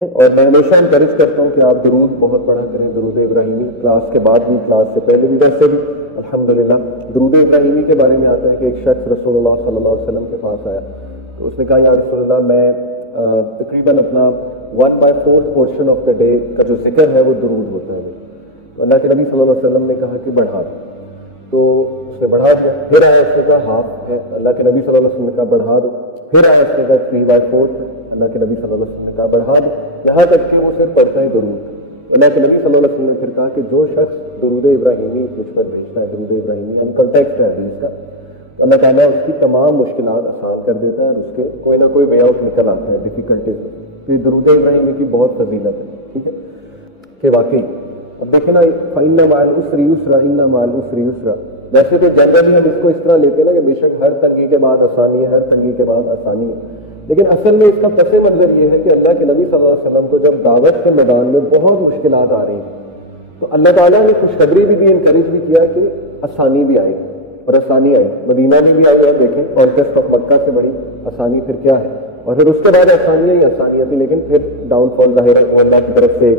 اور میں ہمیشہ انکریج کرتا ہوں کہ آپ درود بہت پڑھا کریں، درود ابراہیمی، کلاس کے بعد بھی، کلاس سے پہلے بھی، ویسے بھی الحمدللہ۔ درود ابراہیمی کے بارے میں آتا ہے کہ ایک شخص رسول اللہ صلی اللہ علیہ وسلم کے پاس آیا تو اس نے کہا یا رسول اللہ میں تقریباً اپنا 1/4 پورشن آف دا ڈے کا جو ذکر ہے وہ درود ہوتا ہے، تو اللہ کے نبی صلی اللہ علیہ وسلم نے کہا کہ بڑھا دو، تو اس نے بڑھا دیا، پھر آیا اس نے کہا ہاف ہے، اللہ کے نبی صلی اللہ علیہ وسلم نے کہا بڑھا دو، پھر آیا اس نے کہا 3/4، اللہ کے نبی صلی اللہ علیہ وسلم نے کہا بڑھا دو، یہاں تک کہ وہ صرف پڑھتا ہے درود۔ اللہ کے نبی صلی اللہ علیہ وسلم نے پھر کہا کہ جو شخص درود ابراہیمی مجھ پر بھیجتا ہے، درود ابراہیمی یعنی کانٹیکٹ ہے حدیث کا، تو اللہ تعالیٰ اس کی تمام مشکلات آسان کر دیتا ہے اور اس کے کوئی نہ کوئی وے آؤٹ نکل آتا ہے ڈیفیکلٹیز میں۔ تو یہ درود ابراہیمی کی بہت فضیلت ہے، ٹھیک ہے کہ واقعی اب دیکھیں نا، فَإِنَّ مَعَ الْعُسْرِ يُسْرًا إِنَّ مَعَ الْعُسْرِ يُسْرًا، ویسے تو جنرلی ہم اس کو اس طرح لیتے ہیں نا کہ بے شک ہر تنگی کے بعد آسانی ہے، ہر تنگی کے بعد آسانی ہے، لیکن اصل میں اس کا پس منظر یہ ہے کہ اللہ کے نبی صلی اللہ علیہ وسلم کو جب دعوت کے میدان میں بہت مشکلات آ رہی ہیں تو اللہ تعالیٰ نے خوشخبری بھی انکریج بھی کیا کہ آسانی بھی آئی اور آسانی آئی، مدینہ میں بھی آئی ہے، دیکھیں کانکویسٹ آف مکہ سے بڑی آسانی پھر کیا ہے، اور پھر اس کے بعد آسانیاں ہی آسانیاں تھیں، لیکن پھر ڈاؤن فال ظاہر ہے اللہ کی طرف سے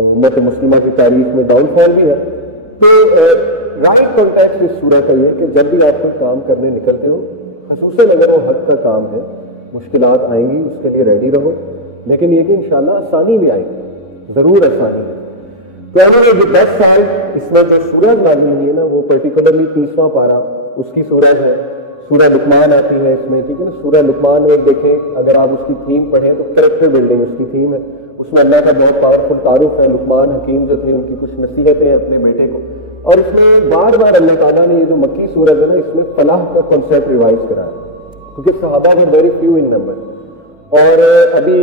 امت مسلمہ کی تاریخ میں ڈاؤن فال بھی ہے۔ تو رائٹ کانٹیکسٹ اس صورت ہے یہ کہ جب بھی آپ کوئی کام کرنے نکلتے ہو، خصوصاً اگر وہ حق کا کام ہے، مشکلات آئیں گی، اس کے لیے ریڈی رہو، لیکن یہ کہ انشاءاللہ آسانی بھی آئے گی، ضرور آسانی ہے۔ تو ہمیں یہ 10 سال اس میں جو سورج نازل ہوئی ہے نا، وہ پرٹیکولرلی 30واں پارہ اس کی سورج ہے، سورہ لقمان آتی ہے اس میں، ٹھیک ہے نا۔ سورہ لقمان میں دیکھیں اگر آپ اس کی تھیم پڑھیں تو کریکٹر بلڈنگ اس کی تھیم ہے، اس میں اللہ کا بہت پاورفل تعارف ہے، لقمان حکیم جو تھے ان کی کچھ نصیحتیں اپنے بیٹے کو، اور اس میں بار بار اللہ تعالیٰ نے یہ جو مکی سورج ہے نا اس میں فلاح کا کنسیپٹ ریوائز کرا ہے، کیونکہ صحابہ میں ویری فیو ان نمبر، اور ابھی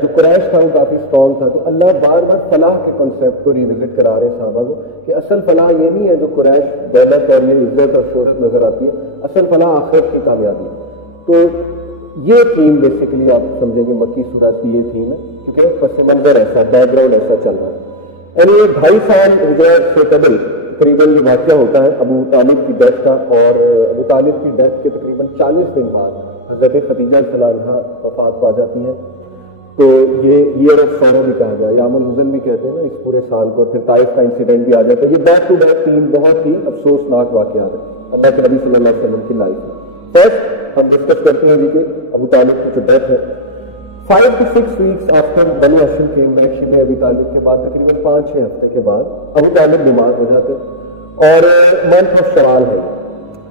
جو قریش تھا وہ کافی اسٹرانگ تھا، تو اللہ بار بار فلاح کے کنسیپٹ کو ریوزٹ کرا رہے ہیں صحابہ کو کہ اصل فلاح یہ نہیں ہے جو قریش دولت اور یہ عزت اور شہرت نظر آتی ہے، اصل فلاح آخرت کی کامیابی ہے۔ تو یہ تھیم بیسیکلی آپ سمجھیں گے مکی سورج کی یہ تھیم ہے، کیونکہ پس منظر ایسا، بیک گراؤنڈ ایسا چل رہا ہے۔ یعنی 2.5 سال ہجرت سے قبل تقریباً یہ واقعہ ہوتا ہے ابو طالب کی ڈیتھ کا، اور ابو طالب کی ڈیتھ کے تقریباً 40 دن بعد حضرت خدیجہ رضی اللہ عنہا وفات پا جاتی ہیں، تو یہ ایئر آف سورو بھی کہا گیا، یام الحزن بھی کہتے ہیں نا اس پورے سال کو، اور پھر طائف کا انسیڈنٹ بھی آ جاتا ہے۔ یہ بیک ٹو بیک 3 بہت ہی افسوسناک واقعات ہیں اللہ کے نبی صلی اللہ علیہ وسلم کی لائف میں۔ فرسٹ ہم ڈسکس کرتے ہیں جی کہ ابو طالب کی جو ڈیتھ ہے 5 to 6 weeks آفٹر بنو ہاشم کے شبہ ابی طالب کے بعد، تقریباً 5-6 ہفتے کے بعد ابو طالب بیمار ہو جاتے ہیں، اور منتھ آف شوال ہے،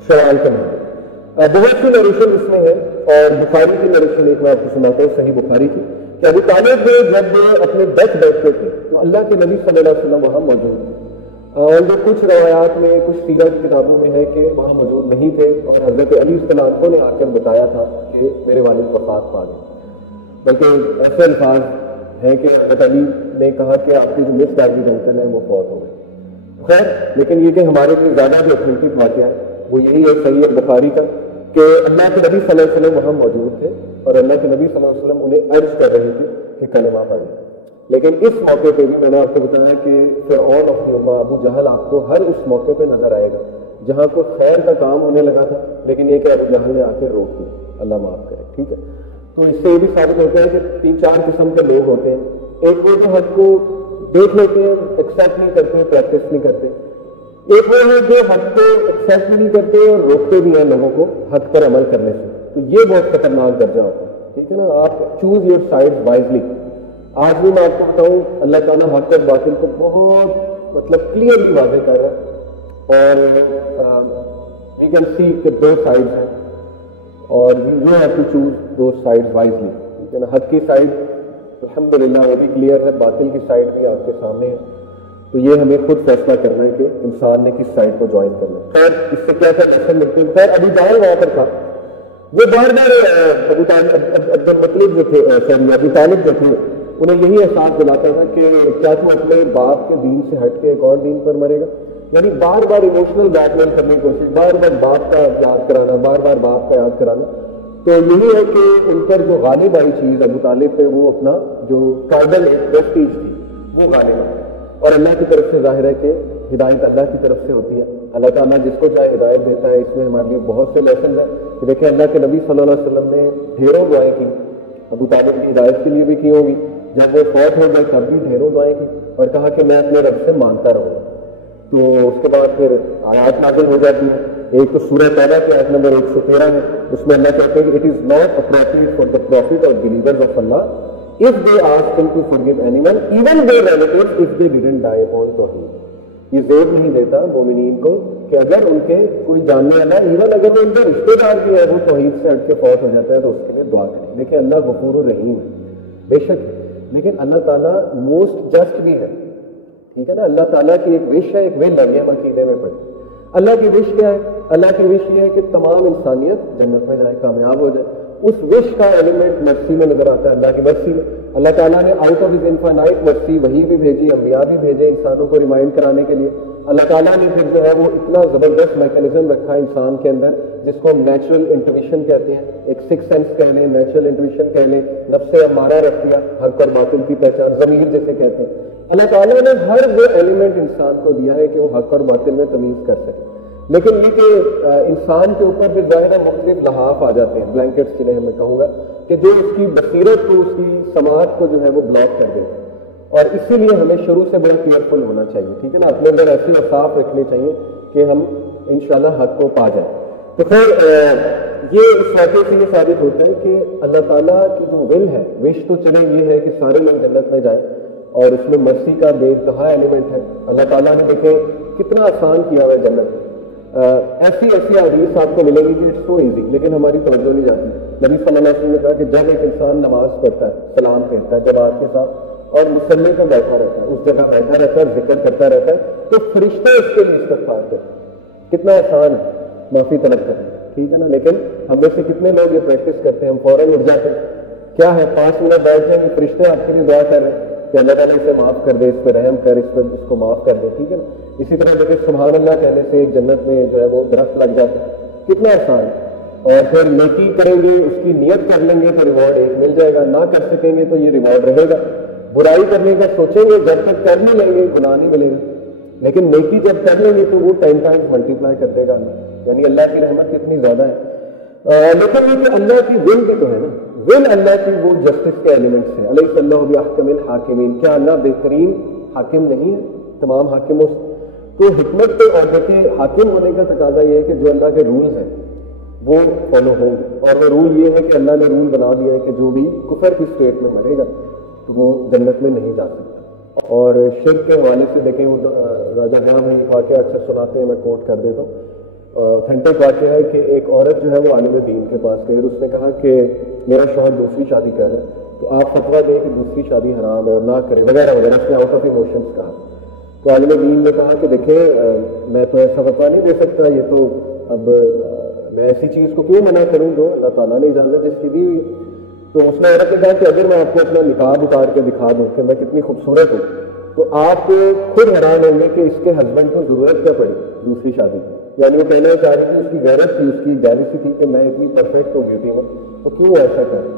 شوال کا مہینہ۔ بہت سی نریشن اس میں ہے، اور بخاری کی نریشن ایک میں آپ کو سناتا ہوں، صحیح بخاری کی، کہ ابو طالب جب اپنے ڈیتھ بیڈ پہ تھے تو اللہ کے نبی صلی اللہ علیہ وسلم وہاں موجود تھے، اور جو کچھ روایات میں، کچھ سیرت کی کتابوں میں ہے کہ وہاں موجود نہیں تھے، اور حضرت علی صلی اللہ عنہ نے آ کر بتایا تھا کہ میرے والد وفات پا گئے، بلکہ ایسے الفاظ ہیں کہ حضرت علی نے کہا کہ آپ کے جو مس ڈائیڈ انکل ہیں وہ فوت ہو گئے۔ خیر، لیکن یہ کہ ہمارے لیے زیادہ جو اتھینٹک واقعہ ہے وہ یہی ہے صحیح بخاری کا، کہ اللہ کے نبی صلی اللہ علیہ وسلم وہاں موجود تھے، اور اللہ کے نبی صلی اللہ علیہ وسلم انہیں عرض کر رہے تھے کہ کلمہ پڑھیں، لیکن اس موقع پہ بھی میں نے آپ کو بتایا کہ فرعون آف امہ ابو جہل آپ کو ہر اس موقع پہ نظر آئے گا جہاں کو خیر کا کام ہونے لگا تھا، لیکن یہ کہ ابو جہل نے آ کے روک دیا، اللہ معاف کرے، ٹھیک ہے۔ تو اس سے یہ بھی ثابت ہوتا ہے کہ 3-4 قسم کے لوگ ہوتے ہیں، ایک وہ جو حق کو دیکھ لیتے ہیں، ایکسیپٹ نہیں کرتے، پریکٹس نہیں کرتے، ایک وہ ہے جو حق کو ایکسیپٹ نہیں کرتے اور روکتے بھی ہیں لوگوں کو حق پر عمل کرنے سے، تو یہ بہت خطرناک درجہ ہوتا ہے، ٹھیک ہے نا۔ آپ چوز یور سائڈ وائزلی۔ آج بھی میں آپ کو بتاؤں اللہ تعالیٰ حق اور باطل کو بہت کلیئرلی واضح کر رہا ہے، اور وی کین سی کہ 2 سائڈز ہیں، اور you have to choose those sides wisely, ٹھیک ہے نا۔ حق کی سائڈ الحمدللہ وہ بھی کلیئر ہے، باطل کی سائڈ بھی آپ کے سامنے ہے، تو یہ ہمیں خود فیصلہ کرنا ہے کہ انسان نے کس سائڈ کو جوائن کرنا ہے۔ خیر، اس سے کیا لیسن ملتے ہیں؟ خیر، ابھی جال وہاں پر تھا، وہ بار بار ابو طالب عبد المطلب جو تھے، ابو طالب جو تھے، انہیں یہی احساس دلاتا تھا کہ کیا تم اپنے باپ کے دین سے ہٹ کے ایک اور دین پر مرے گا، یعنی بار بار ایموشنل بلیک میل کرنے کی کوشش، بار بار باپ کا یاد کرانا، بار بار باپ کا یاد کرانا۔ تو یہی ہے کہ ان پر جو غالب آئی چیز ابو طالب پہ، وہ اپنا جو ٹائٹل پریسٹیج تھی وہ غالب آئی، اور اللہ کی طرف سے ظاہر ہے کہ ہدایت اللہ کی طرف سے ہوتی ہے، اللہ تعالیٰ جس کو چاہے ہدایت دیتا ہے۔ اس میں ہمارے لیے بہت سے لیسنز ہیں کہ دیکھیں اللہ کے نبی صلی اللہ علیہ وسلم نے ڈھیروں دعائیں کی، ابو طالب کی ہدایت کے لیے بھی کی ہوں گی، جب وہ فوت ہو گئے تب بھی ڈھیروں دعائیں کی اور کہا کہ میں اپنے رب سے مانگتا رہوں گا. تو اس کے بعد پھر آیات نازل ہو جاتی ہیں. ایک تو سورہ توبہ کی آیت نمبر 113 ہے, اس میں اللہ کہتے ہیں کہ it is not appropriate for the prophet اور believers of Allah if they ask him to forgive anyone, even their relatives, if they didn't die upon توحید. یہ زور نہیں دیتا مومنین کو کہ اگر ان کے کوئی جاننے والا, ایون اگر وہ ان کے رشتے دار بھی ہے, وہ توحید سے ہٹ کے فوت ہو جاتا ہے تو اس کے لیے دعا کریں. دیکھیں اللہ غفور الرحیم ہے, بے شک ہے, لیکن اللہ تعالیٰ موسٹ جسٹ بھی ہے. ٹھیک ہے نا, اللہ تعالیٰ کی ایک وش ہے, ایک ول ہے, ہم عقیدے میں پڑھیں. اللہ کی وش کیا ہے؟ اللہ کی وش یہ ہے کہ تمام انسانیت جنت میں جائے, کامیاب ہو جائے. اس وش کا ایلیمنٹ مرسی میں نظر آتا ہے, اللہ کی مرسی میں. اللہ تعالیٰ نے آؤٹ آف ہز انفائنائٹ مرسی وحی بھی بھیجی, انبیاء بھی بھیجے انسانوں کو ریمائنڈ کرانے کے لیے. اللہ تعالیٰ نے پھر جو ہے وہ اتنا زبردست میکینزم رکھا انسان کے اندر جس کو ہم نیچرل انٹویشن کہتے ہیں, ایک سکس سینس کہہ لیں, نیچرل انٹویشن کہہ لیں, نفس امارہ رکھ دیا, حق اور باطل کی پہچان, ضمیر جیسے کہتے ہیں. اللہ تعالیٰ نے ہر وہ ایلیمنٹ انسان کو دیا ہے کہ وہ حق اور باطل میں تمیز کر سکے. لیکن یہ کہ انسان کے اوپر بھی ظاہر مختلف لحاف آ جاتے ہیں, بلینکٹس جنہیں میں کہوں گا, کہ جو اس کی بصیرت کو, اس کی سماعت کو جو ہے وہ بلاک کر دیتے ہیں. اور اسی لیے ہمیں شروع سے بڑا کیئرفل ہونا چاہیے. ٹھیک ہے نا, اپنے اندر ایسی اوصاف رکھنے چاہیے کہ ہم انشاءاللہ حق کو پا جائیں. تو خیر یہ اس واقعے سے یہ ثابت ہوتا ہے کہ اللہ تعالیٰ کی جو ول ہے, وش تو چلے یہ ہے کہ سارے لوگ جنت میں جائیں, اور اس میں مرسی کا بے انتہا ایلیمنٹ ہے. اللہ تعالیٰ نے دیکھیں کتنا آسان کیا ہوا ہے جنت میں. ایسی حدیث آپ کو ملے گی کہ اٹس سو ایزی, لیکن ہماری توجہ نہیں جاتی. نبی صلی اللہ علیہ وسلم نے کہا کہ جب ایک انسان نماز پڑھتا ہے, سلام کہتا ہے جماعت کے ساتھ, اور مصلی پہ بیٹھا رہتا ہے, اس جگہ بیٹھا رہتا ہے, ذکر کرتا رہتا ہے, تو فرشتے اس کے لیے استغفار کرتے ہیں. کتنا آسان ہے, معافی طلب کرتے ہیں. ٹھیک ہے نا, لیکن ہم میں سے کتنے لوگ یہ پریکٹس کرتے ہیں؟ ہم فوراً اٹھ جاتے ہیں, کیا ہے 5 منٹ بیٹھ جائیں گے, فرشتے آپ کے لیے دعا کر رہے ہیں کہ اللہ تعالیٰ اسے معاف کر دے, اس پہ رحم کر, اس کو معاف کر دے. ٹھیک ہے نا. اسی طرح دیکھیں سبحان اللہ کہنے سے ایک جنت میں جو ہے وہ درخت لگ جاتا ہے, کتنا آسان ہے. اور پھر نیکی کریں گے, اس کی نیت کر لیں گے تو ریوارڈ ایک مل جائے گا, نہ کر سکیں گے تو یہ ریوارڈ رہے گا. برائی کرنے کا سوچیں گے, جب تک کر نہیں لیں گے گناہ نہیں ملے گا, لیکن نیکی جب کر لیں گے تو وہ 10 ٹائمز ملٹیپلائی کر دے گا اللہ. یعنی اللہ کی رحمت کتنی زیادہ ہے. لیکن یہ کہ اللہ کی ول بھی تو ہے نا, ول اللہ کی وہ جسٹس کے ایلیمنٹس ہیں. علیہ اللہ باحکم الحاکمین, کیا اللہ بہترین حاکم نہیں ہے تمام حاکموں سے؟ تو حکمت پہ, اور دیکھیں حاکم ہونے کا تقاضا یہ ہے کہ جو اللہ کے رولز ہیں وہ فالو ہوں گے. اور وہ رول یہ ہے کہ اللہ نے رول بنا دیا ہے کہ جو بھی کفر کی اسٹیٹ میں مرے گا تو وہ جنت میں نہیں جا سکتا. اور شرک کے حوالے سے دیکھیں وہ راجہ جہاں میں ایک واقعہ اکثر سناتے ہیں, میں کوٹ کر دیتا ہوں. اتھینٹک واقعہ ہے کہ ایک عورت جو ہے وہ عالم دین کے پاس گئی, اور اس نے کہا کہ میرا شوہر دوسری شادی کر رہا ہے, تو آپ فتویٰ دیں کہ دوسری شادی حرام ہے اور نہ کریں وغیرہ وغیرہ. اس نے آؤٹ آف ایموشنس کہا. تو عالم دین نے کہا کہ دیکھیں میں تو ایسا فتویٰ نہیں دے سکتا, یہ تو اب میں ایسی چیز کو کیوں منع کروں جو اللہ تعالیٰ نے اجازت جس کی دی ہوئی. تو اس نے عورت نے کہا کہ اگر میں آپ کو اپنا نقاب اتار کے دکھا دوں کہ میں کتنی خوبصورت ہوں, تو آپ خود حیران ہوں گے کہ اس کے ہسبینڈ کو ضرورت کیا پڑی دوسری شادی کی. یعنی وہ کہنا چاہ رہی تھی, اس کی غیرت تھی, اس کی جیلسی تھی کہ میں اتنی پرفیکٹ ہوں بیوٹی میں, تو کیوں ایسا کریں.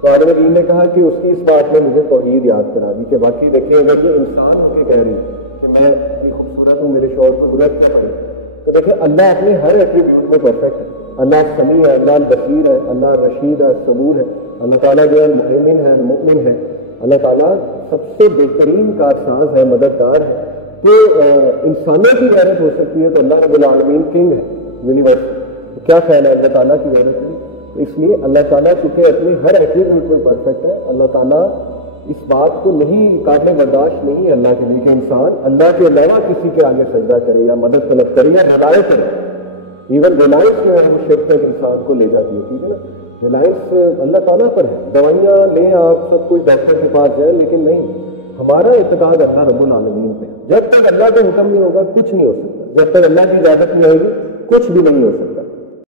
تو عالم دین نے کہا کہ اس کی اس بات نے مجھے توحید یاد کرا دی کہ باقی دیکھیے اگر کہ انسان ہو کے کہہ رہی کہ میں اتنی خوبصورت ہوں, میرے شوہر کو ضرورت کیا پڑی. تو دیکھیں اللہ اپنے ہر ایٹریبیوٹ میں پرفیکٹ ہے. اللہ سمیع ہے, اللہ بصیر ہے, اللہ رشید ہے, صبور ہے. اللہ تعالیٰ جو ہے المؤمن ہے, المؤمن ہے. اللہ تعالیٰ سب سے بہترین کارساز ہے, مددگار ہے. تو انسانوں کی غیرت ہو سکتی ہے, تو اللہ رب العالمین کنگ ہے, یونیورس. تو کیا خیال ہے اللہ تعالیٰ کی غیرت کی؟ تو اس لیے اللہ تعالیٰ چونکہ اپنے ہر ایٹریبیوٹ میں پرفیکٹ ہے, اللہ تعالیٰ اس بات کو نہیں, قابل برداشت نہیں ہے اللہ کے لیے کہ انسان اللہ کے علاوہ کسی کے آگے سجدہ کرے یا مدد طلب کرے یا ریلائے کرے. ایون ریلائنس میں وہ شرک تک انسان کو لے جاتی ہے. ٹھیک ہے نا, ریلائنس اللہ تعالیٰ پر ہے. دوائیاں لیں آپ, سب کچھ ڈاکٹر کے پاس جائیں, لیکن نہیں, ہمارا اعتقاد اللہ رب العالمین پہ. جب تک اللہ کا حکم نہیں ہوگا کچھ نہیں ہو سکتا, جب تک اللہ کی اجازت نہیں آئے گی کچھ بھی نہیں ہو سکتا.